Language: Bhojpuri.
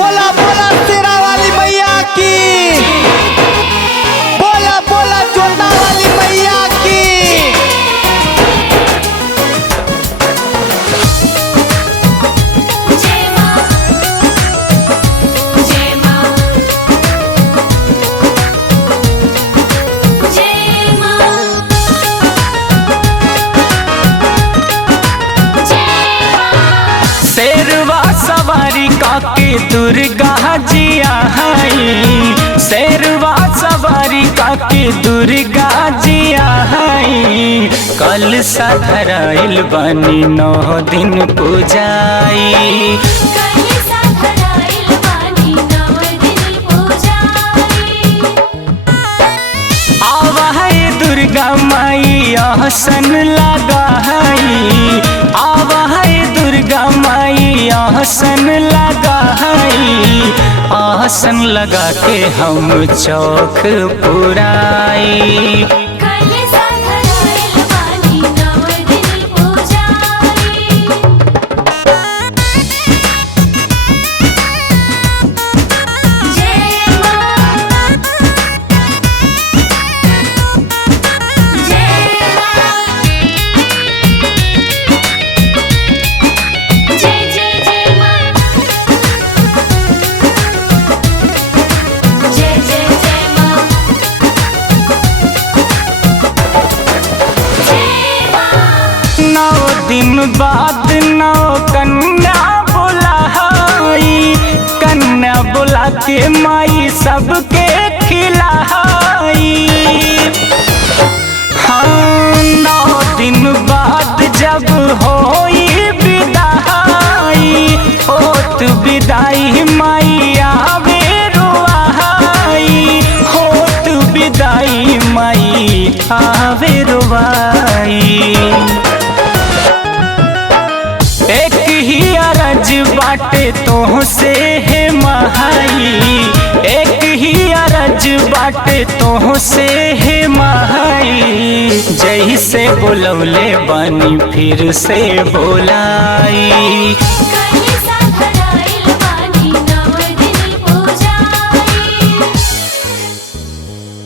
बोला बोला शेरा वाली मैया की, बोला बोला जोता वाली मैया की। जय मां जय मां जय मां जय मां। शेरवा सवारी काके दुर्गा जिया हई, शेरवा सवारी काके दुर्गा जिया हई। कल सधराइल बनी 9 दिन पूजाई, कल सधराइल बानी 9 दिन पूजाई। आवा है दुर्गा माई आसन लगा हई, आवा है दुर्गा माई आसन लगा हई। आसन लगा के हम चौक पुराई, कल सधराइल बानी 9 दिन पूजाई। जय मां जय मां जय जय जय मां जय जय जय मां जय मां। 9 दिन बाद 9 कन्या बुलाई, कन्या बुला के माई सबके खिलाई। हाँ 9 दिन बाद जब होई विदाई, होत विदाई माई आवे रुआई, होत विदाई माई आवे रुआई। एक ही अरज बाटे तोह से है महाई, एक ही अरज बाटे तोह से है महाई। जैसे बुलौले बानी फिर से बुलाई, कल